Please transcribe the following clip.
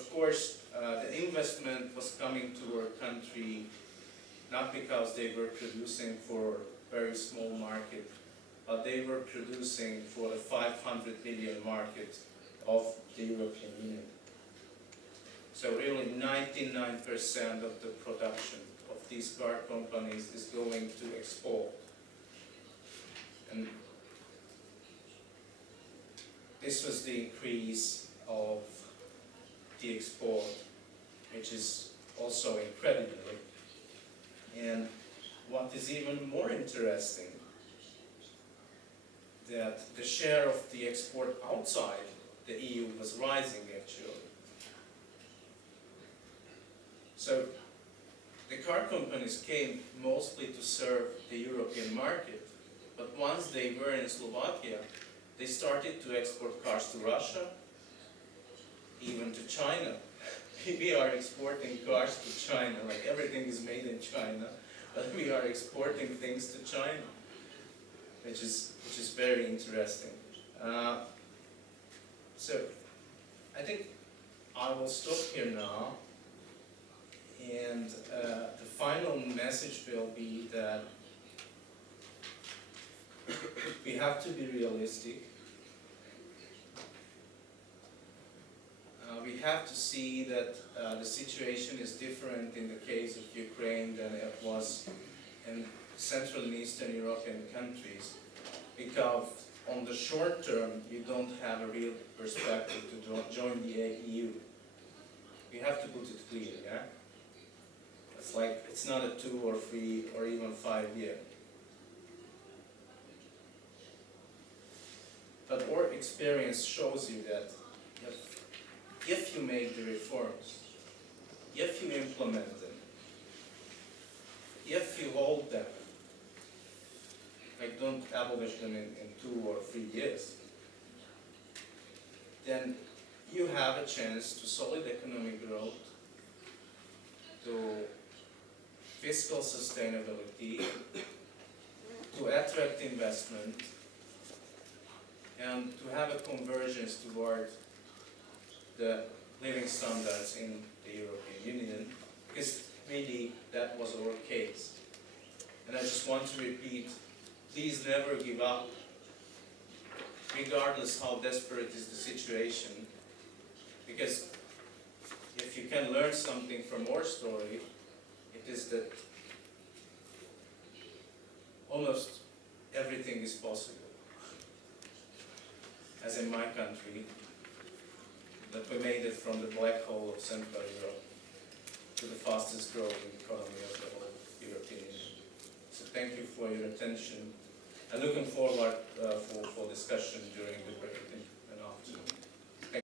of course, the investment was coming to our country not because they were producing for a very small market, but they were producing for the 500 million market of the European Union. So really 99% of the production of these car companies is going to export. And this was the increase of the export, which is also incredible. And what is even more interesting, that the share of the export outside the EU was rising actually. So the car companies came mostly to serve the European market, but once they were in Slovakia, they started to export cars to Russia, even to China. We are exporting cars to China, like everything is made in China, but we are exporting things to China, which is very interesting. So I think I will stop here now, and the final message will be that we have to be realistic. We have to see that the situation is different in the case of Ukraine than it was in Central and Eastern European countries, because on the short term you don't have a real perspective to join the EU. We have to put it clear, yeah? It's like, it's not a 2 or 3 or even 5 year. But our experience shows you that if you make the reforms, if you implement them, if you hold them, like don't abolish them in 2 or 3 years, then you have a chance to solid economic growth, to fiscal sustainability, to attract investment, and to have a convergence toward the living standards in the European Union, because really that was our case. And I just want to repeat, please never give up, regardless how desperate is the situation, because if you can learn something from our story, it is that almost everything is possible. As in my country, that we made it from the black hole of Central Europe to the fastest growing economy of the whole European Union. So thank you for your attention. I'm looking forward for discussion during the